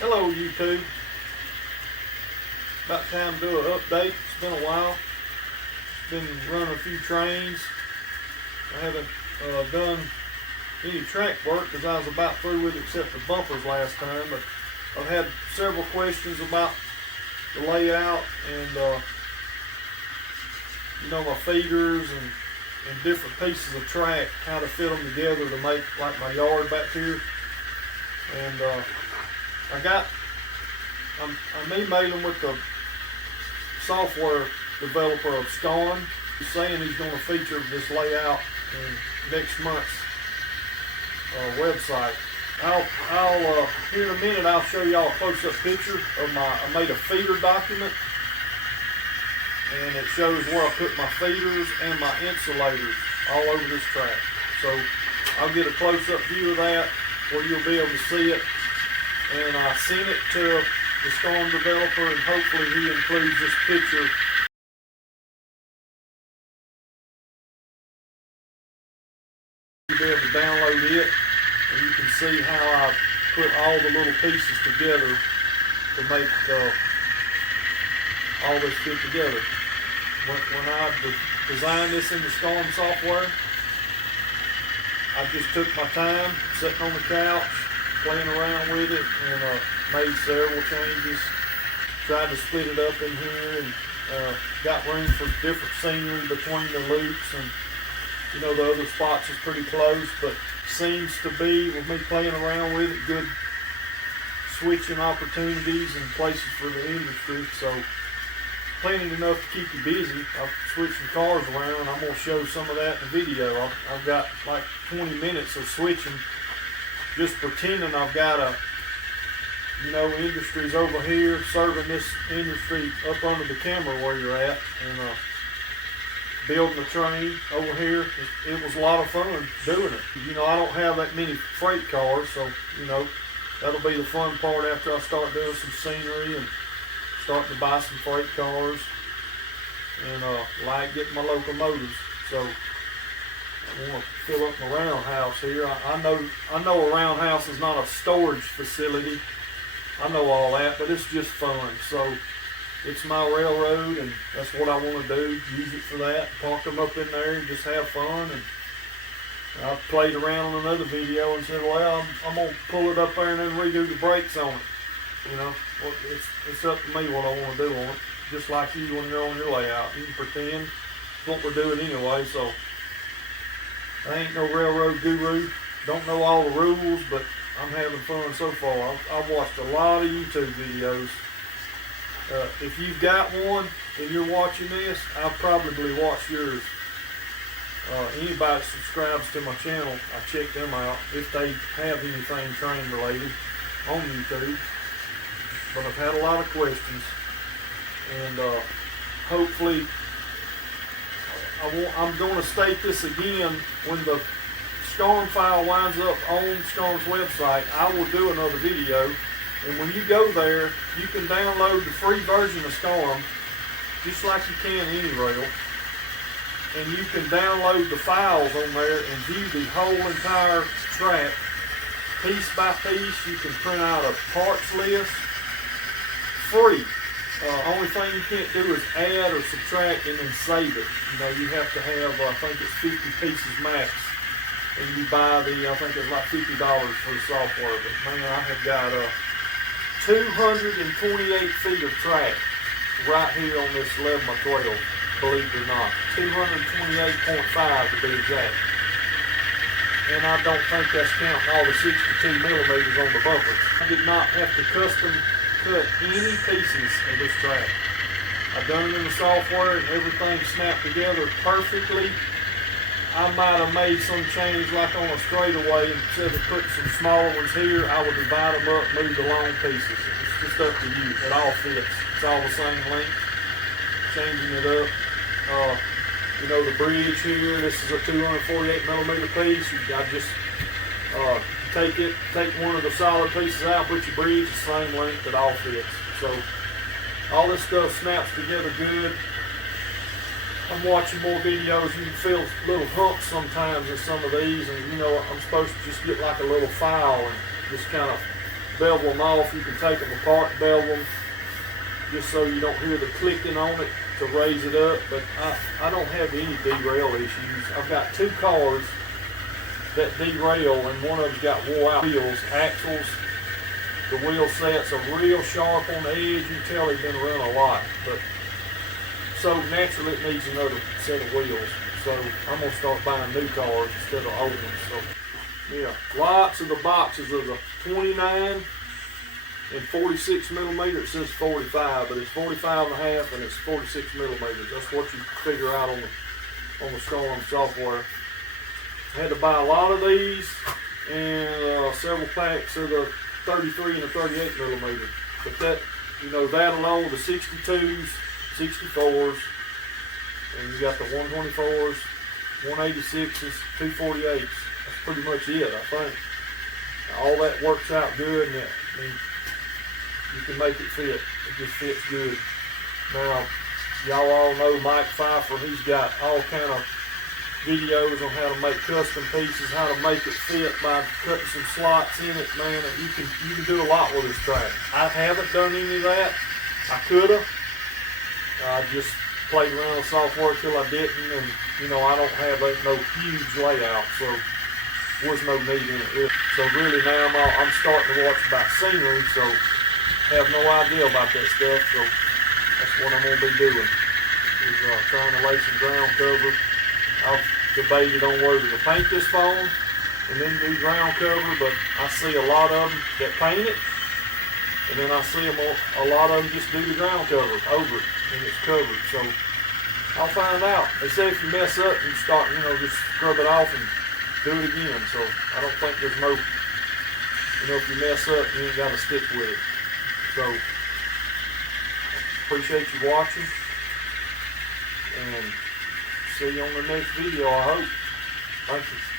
Hello YouTube. About time to do an update. It's been a while. Been running a few trains. I haven't done any track work because I was about through with it except the bumpers last time, but I've had several questions about the layout and my feeders and different pieces of track, how to fit them together to make like my yard back here. And I'm emailing with the software developer of Scorn. He's saying he's going to feature this layout in next month's website. I'll here in a minute I'll show y'all a close-up picture of I made a feeder document, and it shows where I put my feeders and my insulators all over this track. So I'll get a close-up view of that where you'll be able to see it, and I sent it to the Storm developer, and hopefully he includes this picture. You'll be able to download it, and you can see how I put all the little pieces together to make all this fit together. When I designed this in the Storm software, I just took my time, sitting on the couch, playing around with it, and made several changes. Tried to split it up in here, and got room for different scenery between the loops, and the other spots is pretty close, but seems to be, with me playing around with it, good switching opportunities and places for the industry. So plenty enough to keep you busy. I'm switching cars around. I'm going to show some of that in the video. I've got like 20 minutes of switching, just pretending I've got industries over here, serving this industry up under the camera where you're at, and building a train over here. It was a lot of fun doing it. I don't have that many freight cars, so that'll be the fun part after I start doing some scenery and starting to buy some freight cars, and like getting my locomotives. So I want to fill up my roundhouse here. I know a roundhouse is not a storage facility. I know all that, but it's just fun. So it's my railroad, and that's what I want to do. Use it for that. Park them up in there and just have fun. And I played around on another video and said, well, I'm going to pull it up there and then redo the brakes on it. It's up to me what I want to do on it. Just like you when you're on your layout. You can pretend it's what we're doing anyway. So I ain't no railroad guru. Don't know all the rules, but I'm having fun so far. I've watched a lot of YouTube videos. If you've got one and you're watching this, I've probably watched yours. Anybody that subscribes to my channel, I check them out if they have anything train related on YouTube. But I've had a lot of questions, and hopefully I'm going to state this again. When the Storm file winds up on Storm's website, I will do another video. And when you go there, you can download the free version of Storm, just like you can any rail. And you can download the files on there and view the whole entire track, piece by piece. You can print out a parts list, free. Only thing you can't do is add or subtract and then save it. You have to have, I think it's 50 pieces max. And you buy I think it's like $50 for the software. But man, I have got 228 feet of track right here on this 11x12, believe it or not. 228.5 to be exact. And I don't think that's counting all the 62 millimeters on the bumpers. I did not have to custom cut any pieces of this track. I've done it in the software and everything snapped together perfectly. I might have made some change like on a straightaway. Instead of putting some smaller ones here, I would divide them up, move the long pieces. It's just up to you. It all fits. It's all the same length. Changing it up. The bridge here, this is a 248 millimeter piece. I just take one of the solid pieces out, put your bridge the same length, it all fits. So all this stuff snaps together good. I'm watching more videos. You can feel little humps sometimes in some of these, and I'm supposed to just get like a little file and just kind of bevel them off. You can take them apart, bevel them, just so you don't hear the clicking on it to raise it up. But I don't have any derail issues. I've got 2 cars that derail, and one of them's got wore out wheels, axles. The wheel sets are real sharp on the edge. You can tell they've been run a lot. But so naturally it needs another set of wheels. So I'm gonna start buying new cars instead of old ones. So yeah, lots of the boxes of the 29 and 46 millimeter. It says 45, but it's 45 and a half and it's 46 millimeters. That's what you figure out on the Storm software. I had to buy a lot of these and several packs of the 33 and the 38 millimeter. But that, you know, that alone, the 62s, 64s, and you got the 124s, 186s, 248s. That's pretty much it, I think. All that works out good, and I mean, you can make it fit. It just fits good. Now, y'all all know Mike Pfeiffer. He's got all kind of videos on how to make custom pieces, how to make it fit by cutting some slots in it. Man, you can do a lot with this track. I haven't done any of that. I could have. I just played around with software till I didn't, and you know, I don't have no huge layout, so was no need in it really. So really now I'm starting to watch about scenery, so have no idea about that stuff. So that's what I'm gonna be doing, is trying to lay some ground cover. I've debated on whether to paint this phone and then do ground cover, but I see a lot of them that paint it, and then I see a lot of them just do the ground cover over it, and it's covered. So I'll find out. They say if you mess up, you start, you know, just scrub it off and do it again. So I don't think there's no, you know, if you mess up, you ain't got to stick with it. So appreciate you watching, and see you on the next video, I hope. Thank you.